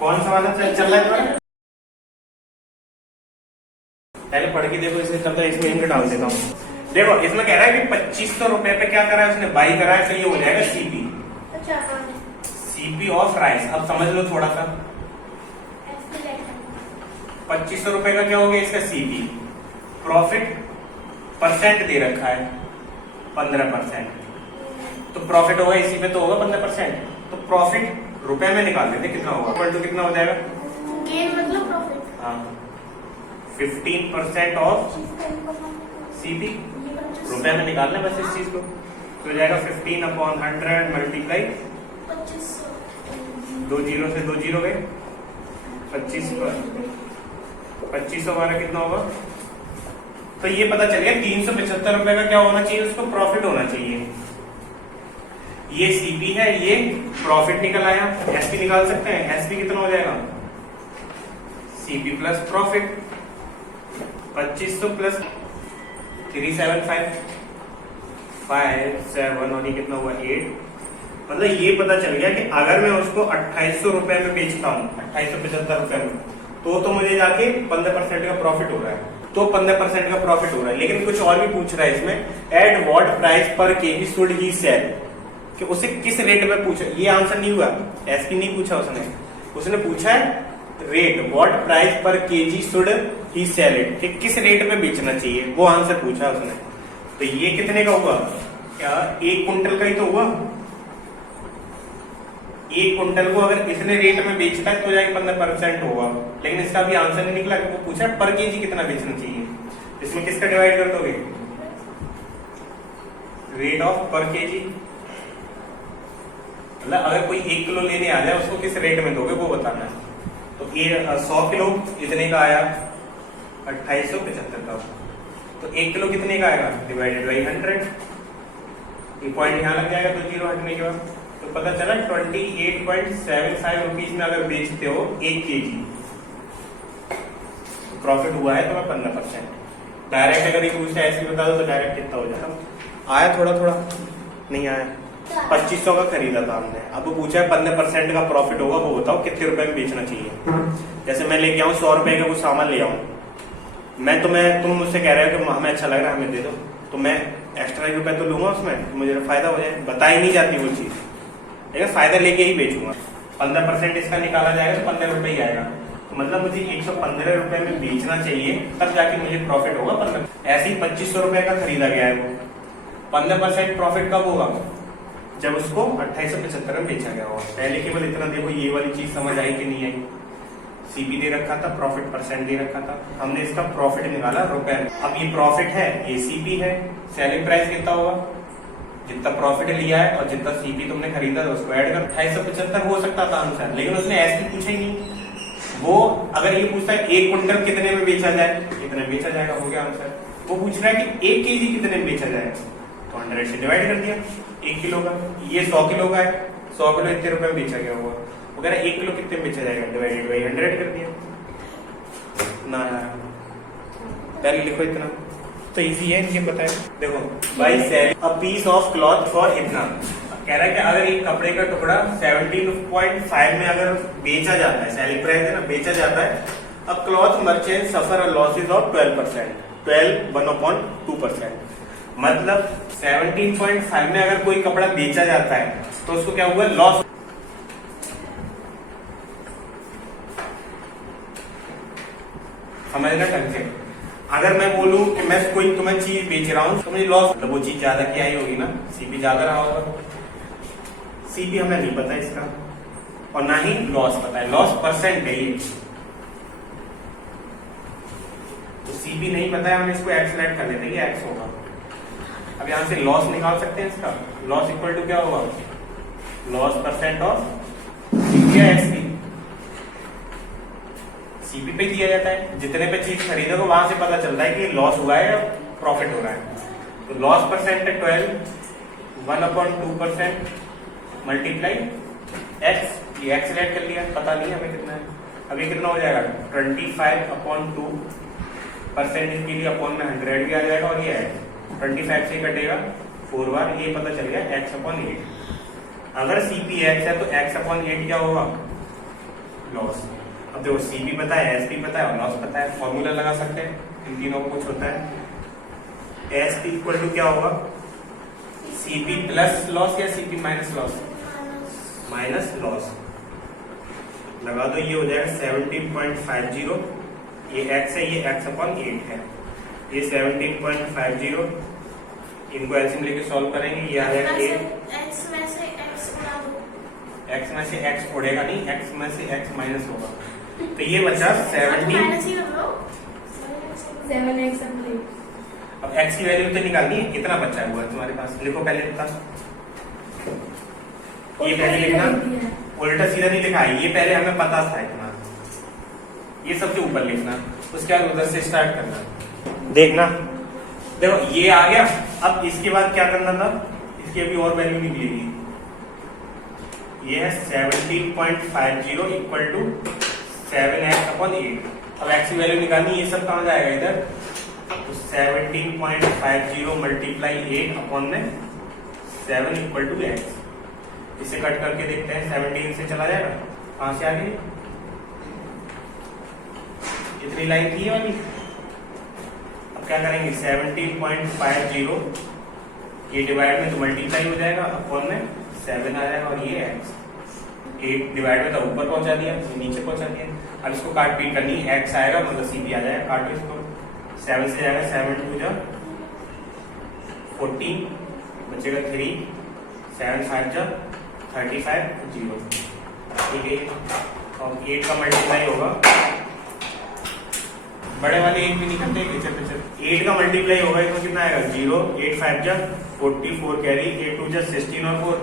कौन सा वाला चल रहा है तुम्हारा? पहले पढ़ के देखो इसमें चलता है, इसमें इंक डाल देता हूँ। देखो इसमें कह रहा है कि 2500 रुपए पे क्या करा है उसने, बाई करा है, तो ये हो जाएगा सीपी। CP of rice. अब समझ लो थोड़ा सा, 2500 रुपए का क्या हो गया इसका सीपी। प्रॉफिट परसेंट दे रखा है 15%, तो प्रॉफिट होगा इसी पे तो होगा 15%। तो प्रॉफिट रुपए में निकाल देते कितना होगा, इक्वल टू कितना हो जाएगा, गेन मतलब प्रॉफिट। हाँ 15% ऑफ सीपी, रुपए में निकालना है बस इस चीज को। तो हो जाएगा 15/100 मल्टीप्लाई 2 जीरो से 2 जीरो गए 2500 हमारा कितना होगा। तो ये पता चल गया 375 रुपए का क्या होना चाहिए उसको, प्रॉफिट होना चाहिए। ये सीपी है, ये प्रॉफिट निकल आया। एसपी निकाल सकते हैं, एसपी कितना हो जाएगा, सीपी प्लस प्रॉफिट। 2500 प्लस 375 5 7 और ये कितना हुआ 8। मतलब ये पता चल गया कि अगर मैं उसको 2800 रुपए में बेचता हूँ, 2875 रुपए में, तो मुझे जाके 15% का प्रॉफिट हो रहा है। तो 15% का प्रॉफिट हो रहा है। लेकिन कुछ और भी पूछ रहा है इसमें, eight what price per KG should he cell, कि उसे किस रेट में पूछा। ये आंसर नहीं हुआ, एसपी नहीं पूछा उसने पूछा है rate, what price per KG should he sell it, कि किस रेट में बेचना चाहिए, वो आंसर पूछा उसने। तो ये कितने का हुआ, क्या 1 कुंटल का ही तो हुआ। 1 कुंटल को अगर इतने रेट में बेचता है तो जाके 15% होगा। लेकिन इसका भी आंसर नहीं निकला, वो पूछा पर केजी कितना बेचना चाहिए। इसमें किसका डिवाइड कर दोगे, रेट ऑफ पर केजी। मतलब अगर कोई 1 किलो लेने आ जाए उसको किस रेट में दोगे वो बताना है। तो ये 100 किलो इतने का आया 2875 का, तो 1 किलो कितने का आएगा, डिवाइडेड बाई 100। ये पॉइंट यहाँ लग जाएगा 2 जीरो हटने के बाद। तो पता चला 28.75 रुपीज में अगर बेचते हो 1 केजी, प्रॉफिट हुआ है तो 15%। डायरेक्ट अगर ये पूछता है ऐसे बता दो तो डायरेक्ट कितना हो जाएगा। आया थोड़ा थोड़ा, नहीं आया। 2500 का खरीदा था हमने, अब वो पूछा है 15% का प्रॉफिट होगा, वो बताओ कितने रुपए में बेचना चाहिए। जैसे मैं लेके आऊँ 100 रुपए का कुछ सामान ले आऊँ, तुम मुझसे कह रहे हो कि हमें अच्छा लग रहा है हमें दे दो, तो मैं एक्स्ट्रा रुपए तो लूंगा उसमें, मुझे फायदा हो जाए। बताई नहीं जाती वो चीज, लेकिन फायदा लेके ही बेचूंगा। 15% इसका निकाला जाएगा तो 15 रुपए ही आएगा। तो मतलब मुझे 115 रुपए में बेचना चाहिए, तब जाके मुझे प्रॉफिट होगा 15। ऐसे ही 2500 रुपए का खरीदा गया है, वो 15% प्रॉफिट कब होगा, जब उसको 2875 में बेचा गया होगा। पहले केवल इतना देखो, ये वाली चीज समझ आई कि नहीं आई। सीपी दे रखा था, प्रॉफिट परसेंट दे रखा था, हमने इसका प्रॉफिट निकाला रुपए में। अब ये प्रॉफिट है, ये सीपी है। सेलिंग प्राइस कितना होगा, जितना प्रॉफिट लिया है और जितना सीपी तुमने खरीदा था उसको ऐड कर। 2875 हो सकता था आंसर, लेकिन उसने ऐसे पूछा ही नहीं। वो अगर ये पूछता है 1 कुंटल कितने में बेचा जाए, कितने में बेचा जाएगा, हो गया आंसर। वो पूछ रहा है कि 1 केजी कितने में बेचा जाए, तो 100 से डिवाइड कर दिया। 1 किलो का, ये 100 किलो का है, 100 किलो इतने रुपए में बेचा गया होगा। वो कह रहा है 1 किलो कितने में बेचा जाएगा, डिवाइडेड बाई 100 कर दिया ना यार। पहले लिखो इतना, तो इजी है, इनके बताए। देखो by sell a piece of cloth for इतना, कह रहा है कि अगर एक कपड़े का टुकड़ा 17.5 में अगर बेचा जाता है, सेलिंग प्राइस है ना, बेचा जाता है, अब cloth merchant suffer losses of 12%, 1/2%। मतलब 17.5 में अगर कोई कपड़ा बेचा जाता है तो उसको क्या हुआ, लॉस। समझना ढंग से। अगर मैं बोलूं कि मैं कोई तुम्हें चीज बेच रहा हूं तो मुझे लॉस, मतलब वो चीज ज्यादा की आई होगी ना, सीपी ज्यादा रहा होगा। सीपी हमें नहीं पता इसका, और ना ही लॉस पता है, लॉस परसेंट है ये। तो सीपी नहीं पता है, हम इसको एक्स ऐड कर लेते हैं, एक्स होगा। अब यहां से लॉस निकाल सकते हैं इसका, लॉस इक्वल टू क्या होगा, लॉस परसेंट ऑफ सीपी या एसपी। सीपी पे दिया जाता है, जितने पे चीज खरीदोगे वहां से पता चलता है कि लॉस हुआ है या प्रॉफिट हो रहा है। तो लॉस परसेंट है 12, 1/2% मल्टीप्लाई एक्स, ये एक्स रेट कर लिया, पता नहीं हमें कितना है। अभी कितना हो जाएगा, 25/2% इसके लिए अपॉन में 100 भी आ जाएगा, और ये है 25 से कटेगा 4 बार, ये पता चल गया x/8। अगर सीपी x है तो x/8 क्या होगा, लॉस। अब देखो सीपी पता है, एसपी पता है और लॉस पता है, फॉर्मूला लगा सकते हैं, इन तीनों को कुछ होता है। एसपी इक्वल टू क्या होगा, सीपी प्लस लॉस या CP minus loss, minus loss लगा दो, ये हो जाएगा 17.50, ये x है, ये x अपॉन 8 है, ये 17.50, इनको एलसीएम लेके सॉल्व करेंगे, ये आ जाएगा 8, एक्स में से एक्स उड़ा दो, x में से x उड़ेगा नहीं, x में से x माइनस होगा, तो ये बचा 17। माइनस ही रख लो 7x अपने। अब x की वैल्यू तो निकालनी है, कितना बचा हुआ है तुम्हारे पास, लिखो पहले इतना, ये पहले लिखना, उल्टा सीधा नहीं लिखा है, ये पहले हमें पता था इतना, ये सबसे ऊपर लिखना, उसके बाद उधर से स्टार्ट करना। देखना, देखो ये आ गया, अब इसके बाद क्या करना था, इसकी अभी और वैल्यू निकलेगी, ये है 17.50 इक्वल टू 7x अपॉन 8। अब x की वैल्यू निकालनी, ये सब कहाँ जाएगा इधर, तो 17.50 मल्टीप्लाई 8 अपॉन में 7 इक्वल टू x, इसे कट करके देखते हैं, 17 से चला जाएगा, कहां से आ गई, इतनी लाइन थी ये वाली। अब क्या करेंगे, 17.50 ये डिवाइड में तो मल्टीप्लाई हो जाएगा, अपॉन में 7 आ जाएगा, और ये x 8 डिवाइड में तो ऊपर पहुंचा दिया, नीचे पहुंचा दिया। अब इसको काट पीट करनी, x आएगा मतलब सीपी आ जाएगा, काटो इसको, 7 से जाएगा 7 2 जा 14, बचेगा 3, 7 5 जा 35 0, ठीक है। और 8 का मल्टीप्लाई होगा, बड़े वाले 8 भी नहीं करते, पीछे पीछे 8 का मल्टीप्लाई होगा, इसमें कितना आएगा 0, 8 5 जा 44 कैरी, 8 2 जा 16 और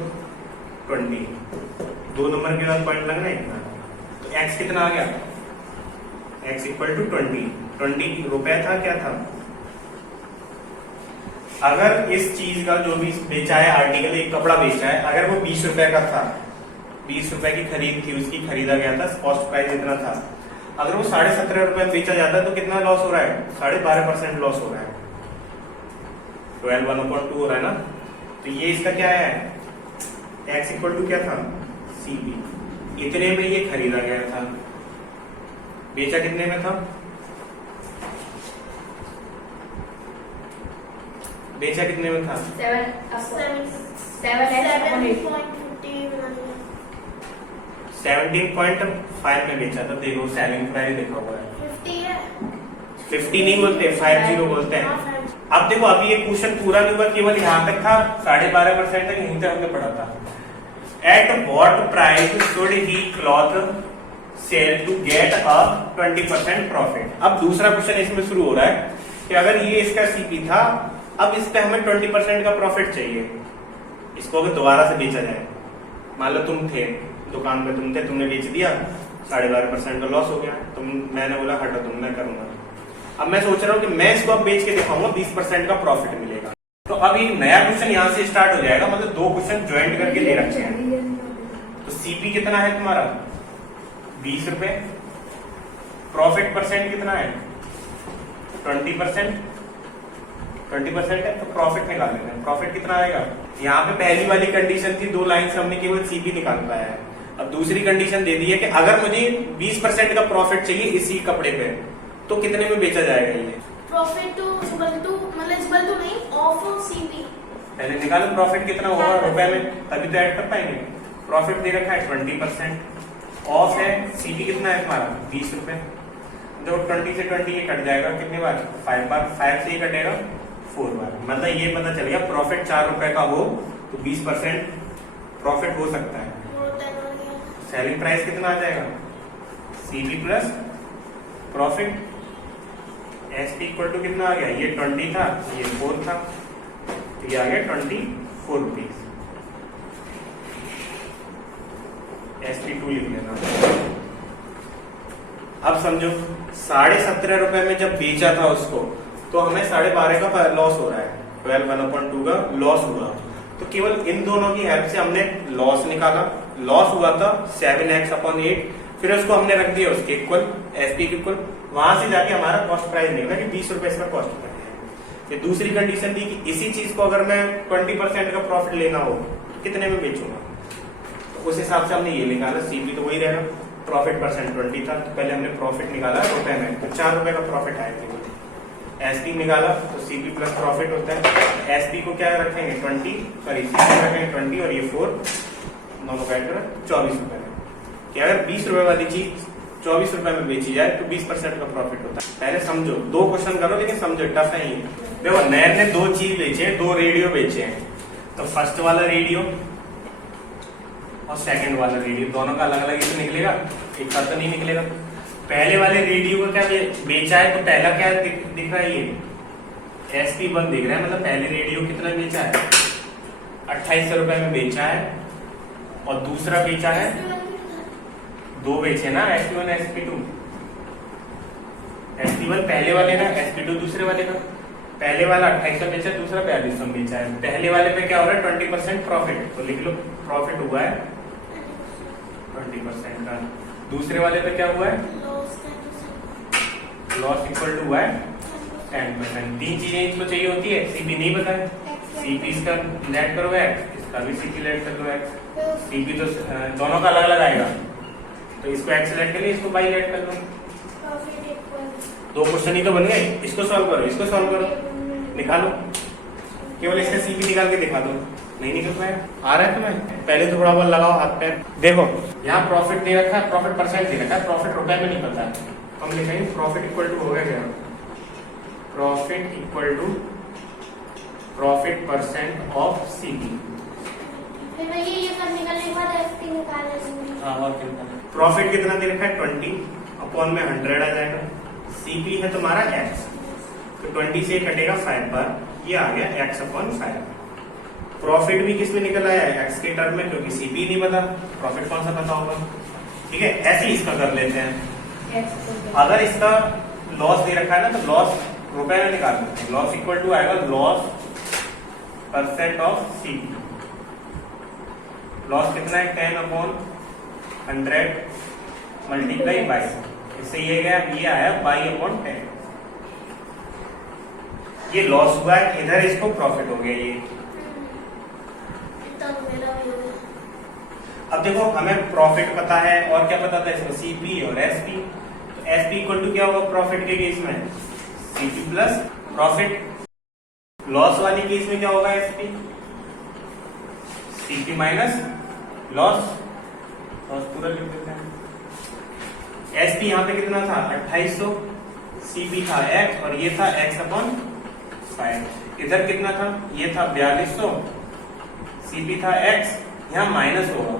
4 20, 2 नंबर के बाद पॉइंट लगना है इतना, तो x कितना आ गया, x इक्वल टू 20 रुपया था, क्या था। अगर इस चीज का जो भी बेचा है आर्टिकल, एक कपड़ा बेचा है, अगर वो 20 रुपए का था, 20 रुपए की खरीद थी, उसकी खरीदा गया था, कॉस्ट प्राइस इतना था, अगर वो 17.5 रुपए में बेचा जाता है तो कितना लॉस हो रहा है, 12.5% लॉस हो रहा है, 12/1/2 हो रहा है ना। तो ये इसका क्या है, x इक्वल टू क्या था, सीपी, इतने में ये खरीदा गया था, बेचा कितने में था, बेचा कितने में था, 17.5 में बेचा था, देखो सेलिंग प्राइस लिखा हुआ है, 50 नहीं बोलते, 50 बोलते हैं। अब देखो अभी ये क्वेश्चन पूरा नहीं हुआ, केवल यहाँ तक था, 12.5% तक यहीं तक हमने पढ़ा था। At what price should he cloth sell to get a 20% profit. अब दूसरा क्वेश्चन इसमें शुरू हो रहा है कि अगर ये इसका सीपी था, अब इस पे हमें 20% का प्रॉफिट चाहिए, इसको अगर दोबारा से बेचा जाए, मान लो तुम थे दुकान पे, तुमने बेच दिया, 12.5% का लॉस हो गया, मैंने बोला हटो तुम, मैं करूंगा। अब मैं सोच रहा हूँ कि मैं इसको अब बेच के दिखाऊंगा, 20% का प्रॉफिट मिलेगा। तो अब एक नया क्वेश्चन यहाँ से स्टार्ट हो जाएगा, मतलब 2 क्वेश्चन ज्वाइंट करके ले रखे हैं। तो सीपी कितना है तुम्हारा, 20 रुपए, प्रॉफिट परसेंट कितना है, 20%, 20% है, तो प्रॉफिट निकाल लेते हैं। प्रॉफिट कितना आएगा, यहाँ पे पहली वाली कंडीशन थी, 2 लाइन से हमने केवल सीपी निकाल पाया है। अब दूसरी कंडीशन दे दी है कि अगर मुझे 20% का प्रॉफिट चाहिए इसी कपड़े पे, तो कितने में बेचा जाएगा ये, प्रॉफिट टू नहीं ऑफ सीपी, पहले निकालो प्रॉफिट कितना होगा रुपए में, तभी तो ऐड कर पाएंगे। प्रॉफिट दे रखा है 20%, ऑफ है, सीपी कितना है तुम्हारा 20 रुपए, जो 20 से 20 ये कट जाएगा कितनी बार, 5 बार, 5 से ही कटेगा 4 बार, मतलब ये पता चल गया प्रॉफिट 4 रुपए का हो तो 20% प्रॉफिट हो सकता है। सेलिंग प्राइस कितना आ जाएगा, CP plus profit, SP equal to कितना आ गया, ये 20 था, ये 4 था, तो ये आ गया 24 रुपीज, SP2 लिख लेना। अब समझो 17.5 रुपए में जब बेचा था उसको, तो हमें 12.5 का लॉस हो रहा है, 12/1/2 का लॉस हुआ, तो केवल इन दोनों की हेल्प से हमने लॉस निकाला। लॉस हुआ था 7x/8, फिर उसको हमने रख दिया उसके इक्वल, एसपी के इक्वल, वहां से जाके हमारा कॉस्ट प्राइस निकला कि 20 रुपए इसका कॉस्ट है। ये दूसरी कंडीशन थी कि इसी चीज को अगर मैं 20% का प्रॉफिट लेना हो तो कितने में बेचूंगा, तो उस हिसाब से हमने ये निकाला, सीपी तो वही रहेगा प्रॉफिट परसेंट 20 था, तो पहले हमने प्रॉफिट निकाला रुपए में, तो 4 रुपए का प्रॉफिट आया था। एसपी निकाला तो सीपी प्लस प्रॉफिट होता है। एसपी को क्या रखेंगे 20, सॉरी सीपी रखेंगे 20 और ये 4, दोनों का एड करें 24 रुपए में। कि अगर 20 रुपए वाली चीज 24 रुपए में बेची जाए तो 20% का प्रॉफिट होता है। पहले समझो, 2 क्वेश्चन करो लेकिन समझो, टफ है ये। देखो नैर ने 2 चीज बेचे हैं, 2 रेडियो बेचे हैं, तो फर्स्ट वाला रेडियो और सेकंड वाला रेडियो दोनों का अलग अलग ही निकलेगा, एक साथ तो नहीं निकलेगा। पहले वाले रेडियो का क्या बेचा है, तो पहला क्या दिख रहा है, ये SP1 दिख रहा है, मतलब पहले रेडियो कितना बेचा है 2800 रुपए में बेचा है, और दूसरा बेचा है 2 बेचे ना, SP1 SP2। SP1 पहले वाले का, SP2 दूसरे वाले का। पहले वाला 2800 बेचा, दूसरा 4200 बेचा है। पहले वाले पे क्या हो रहा है 20% प्रॉफिट, तो लिख लो प्रॉफिट हुआ है 20% का। दूसरे वाले पे क्या हुआ है लॉस इक्वल टू हुआ है 10%। 3 चीजें इसको चाहिए होती है, सीपी नहीं पता है, सीपी इसका लेट करो x, इसका भी सीपी लेट कर दो x। सीपी तो दोनों का अलग अलग आएगा, तो इसको x लेट कर लिया, इसको y लेट कर लो। 2 क्वेश्चन ही तो बन गए, इसको सॉल्व करो, इसको सॉल्व करो, निकालो, केवल इसका सीपी निकाल के दिखा दो। नहीं निकल पाया, आ रहा है तुम्हें, पहले तो थोड़ा बहुत लगाओ हाथ पैर। देखो यहाँ प्रॉफिट दे रखा है, प्रॉफिट परसेंट दे रखा है, प्रॉफिट रुपए में नहीं पता है, हम लिखेंगे प्रॉफिट इक्वल टू हो गया क्या, profit equal to profit percent of CP. हाँ, और प्रॉफिट कितना दे रखा है 20 अपॉन में 100 आ जाएगा। सीपी है तुम्हारा x, तो 20 से कटेगा 5 बार, ये आ गया x अपॉन 5। प्रॉफिट भी किस में निकल आया है x के टर्म में, क्योंकि सीपी नहीं पता, प्रॉफिट कौन सा पता होगा। ठीक है, ऐसे ही इसका कर लेते हैं। अगर इसका लॉस दे रखा है ना, तो लॉस रुपए में निकाल लेते हैं। लॉस इक्वल टू आएगा loss percent of CP. Loss कितना है 10 अपॉन 100 मल्टीप्लाई बाई, इससे ये गया, ये आया बाई अपॉन 10। ये लॉस हुआ है, इधर इसको प्रॉफिट हो गया ये। अब देखो हमें प्रॉफिट पता है, और क्या पता था इसमें सीपी और एसपी। तो एसपी इक्वल टू क्या होगा प्रॉफिट के केस में सीपी प्लस प्रॉफिट। लॉस वाली केस में क्या होगा SP, CP minus loss. Loss पूरा लिख देते हैं। एसपी यहाँ पे कितना था 2800, सीपी था x और ये था x अपॉन 5। इधर कितना था, ये था 4200, सीपी था x, यहाँ माइनस होगा,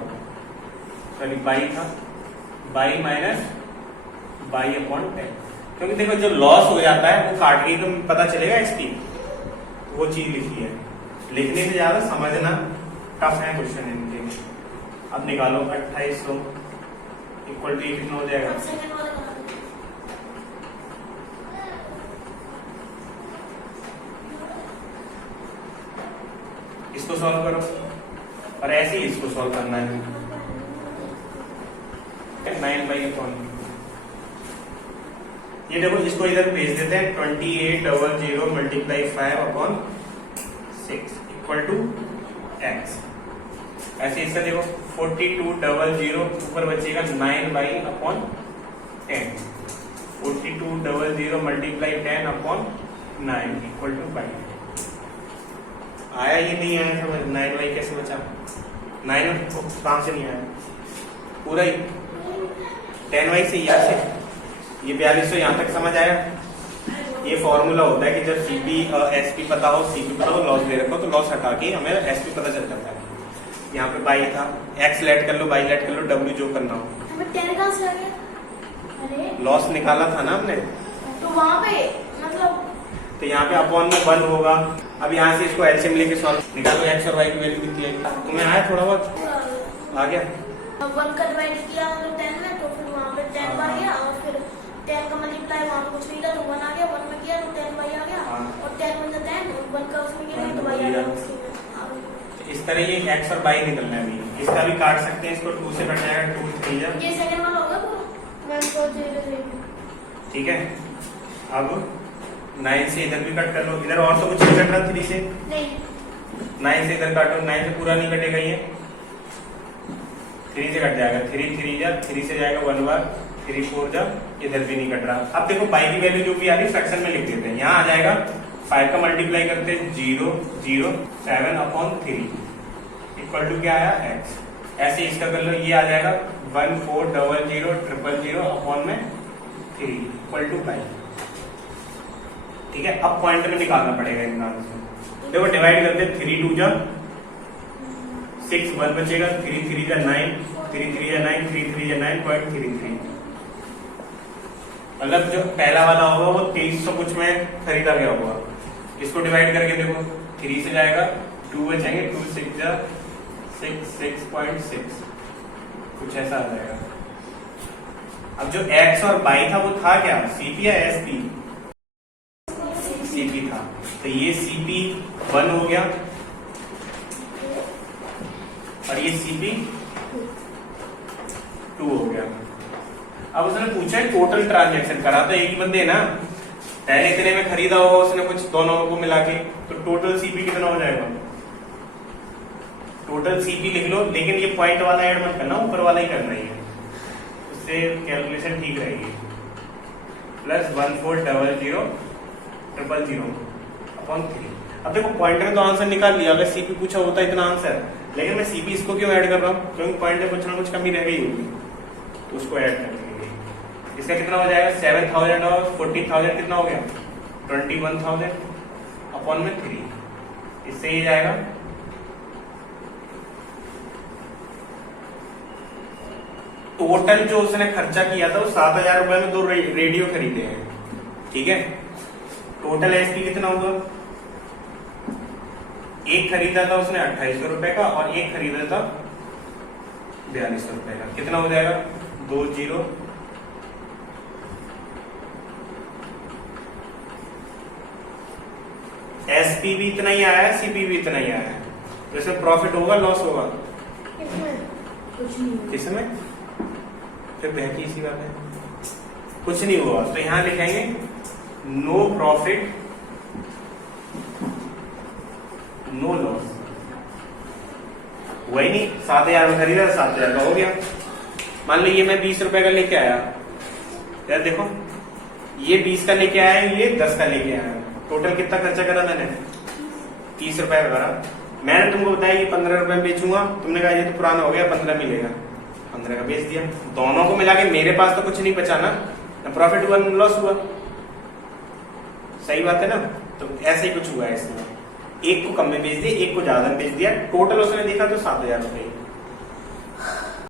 सॉरी बाई था, बाई माइनस बाई अपॉन 10। क्योंकि देखो जब लॉस हो जाता है वो काट के तो पता चलेगा एसपी, वो चीज लिखी है। लिखने से ज्यादा समझना टफ है क्वेश्चन इनके। अब निकालो 2800 इक्वल टू कितना हो जाएगा, इसको सॉल्व करो और ऐसे ही इसको सॉल्व करना है। 9/अपॉन, ये देखो इसको इधर भेज देते हैं 2800 multiply 5 upon 6 equal to x। ऐसे इसका देखो 4200 ऊपर बचेगा 9/अपॉन 10। 4200 मल्टीप्लाई 10 अपॉन 9 इक्वल टू 5। आया ये नहीं आया समझ, 9y कैसे बचा, 9 कहां से नहीं आया, पूरा ही 10y से यहाँ से ये 4200 यहाँ तक समझ आया। ये फॉर्मूला होता है कि जब सीपी एसपी पता हो, सीपी पता हो, लॉस दे रखो तो लॉस हटा के हमें एसपी पता चल जाता है। यहाँ पे बाई था, एक्स लेट कर लो, बाई लेट कर लो, डब्ल्यू जो करना हो। लॉस निकाला था ना हमने, तो वहाँ पे मतलब तो यहाँ पे अपॉन में 1 होगा। अब यहाँ से इसको एलसीएम लेके सॉल्व निकालो, एक्स और वाई की वैल्यू कितनी है तुम्हें आया, थोड़ा बहुत आ गया। 1 का डिवाइड किया मतलब 10 में, तो फिर वहाँ पे 10 बार गया, और फिर 10 का मल्टीप्लाई वहाँ पे कुछ नहीं था तो 1 आ गया, 1 में किया तो 10 बाई आ गया, और 10 में 10 1 का उसमें किया तो बाई आ गया। इस तरह ये एक्स और बाई निकलना है अभी। इसका भी काट सकते हैं, इसको 2 से कट जाएगा, 2 3 जा, ये सेकंड वाला होगा पूरा 1 ठीक है। अब 9 से इधर भी कट कर लो, इधर और तो कुछ नहीं कट रहा 3 से नहीं, 9 से इधर काटो, 9 से पूरा नहीं कटेगा ये, 3 से कट जाएगा, 3 3 जा 3 से जाएगा 1 बार, 3 4 जा, इधर भी नहीं कट रहा। अब देखो बाई की वैल्यू जो भी आ रही है फ्रैक्शन में लिख देते हैं। यहाँ आ जाएगा 5 का मल्टीप्लाई करते हैं 0 0 7/3 इक्वल टू क्या आया x। ऐसे इसका कर लो, ये आ जाएगा 14000000/3 इक्वल टू बाई। ठीक है, अब पॉइंट में निकालना पड़ेगा इन आंसर। देखो डिवाइड करते हैं 3 2 जा 6 1 बचेगा, 3 3 जा 9 3 3 जा 9 3 3 जा 9.33। मतलब जो पहला वाला होगा वो 2300 कुछ में खरीदा गया होगा। इसको डिवाइड करके देखो 3 से जाएगा 2 बचेंगे, 2 6 जा 6 कुछ ऐसा आ जाएगा। अब जो x और y था वो था क्या, CP या SP? CP था, तो ये CP 1 हो गया और ये CP 2 हो गया। अब उसने पूछा टोटल ट्रांजैक्शन करा तो एक ही बंदे ना, पहले इतने में खरीदा होगा उसने कुछ दोनों को मिला के, तो टोटल CP कितना हो जाएगा? टोटल CP लिख लो, लेकिन ये पॉइंट वाला ऐड मत करना, ऊपर वाला ही करना ही है, उससे कैलकुलेशन ठीक रहेगी। प्लस 14000000/3। अब देखो पॉइंटर तो आंसर निकाल लिया, अगर CP पूछा होता इतना आंसर, लेकिन मैं CP इसको क्यों ऐड कर रहा हूँ, क्योंकि पॉइंट में कुछ ना कुछ कमी रह गई होगी, तो उसको ऐड कर लेंगे। इसका कितना हो जाएगा 7000 और 14000 कितना हो गया 21,000/3। इससे ये जाएगा टोटल जो उसने खर्चा किया था वो 7,000 रुपए में 2 रेडियो खरीदे हैं। ठीक है, टोटल एसपी कितना होगा, एक खरीदा था उसने 2800 रुपए का और एक खरीदा था 4200 रुपए का। कितना हो जाएगा 20 एसपी भी इतना ही आया है, सीपी भी इतना ही आया है, तो इसमें प्रॉफिट होगा लॉस होगा? इसमें फिर बहकी इसी बात है, कुछ नहीं हुआ। तो यहां लिखेंगे नो प्रॉफिट नो लॉस। वही नहीं 7,000 में खरीदा, 7,000 का हो गया। मान लो ये मैं 20 रुपए का लेके आया, यार देखो ये 20 का लेके आया, ये 10 का लेके आया, टोटल कितना खर्चा करा मैंने 30 रुपए का करा। मैंने तुमको बताया ये 15 रुपए में बेचूंगा, तुमने कहा ये तो पुराना हो गया 15 मिलेगा, 15 का बेच दिया। दोनों को मिला के मेरे पास तो कुछ नहीं बचा ना प्रॉफिट हुआ न लॉस हुआ। सही बात है ना, तो ऐसे ही कुछ हुआ है इसमें, एक को कम में बेच दिया, एक को ज्यादा में बेच दिया, टोटल उसने देखा तो 7,000 रुपए।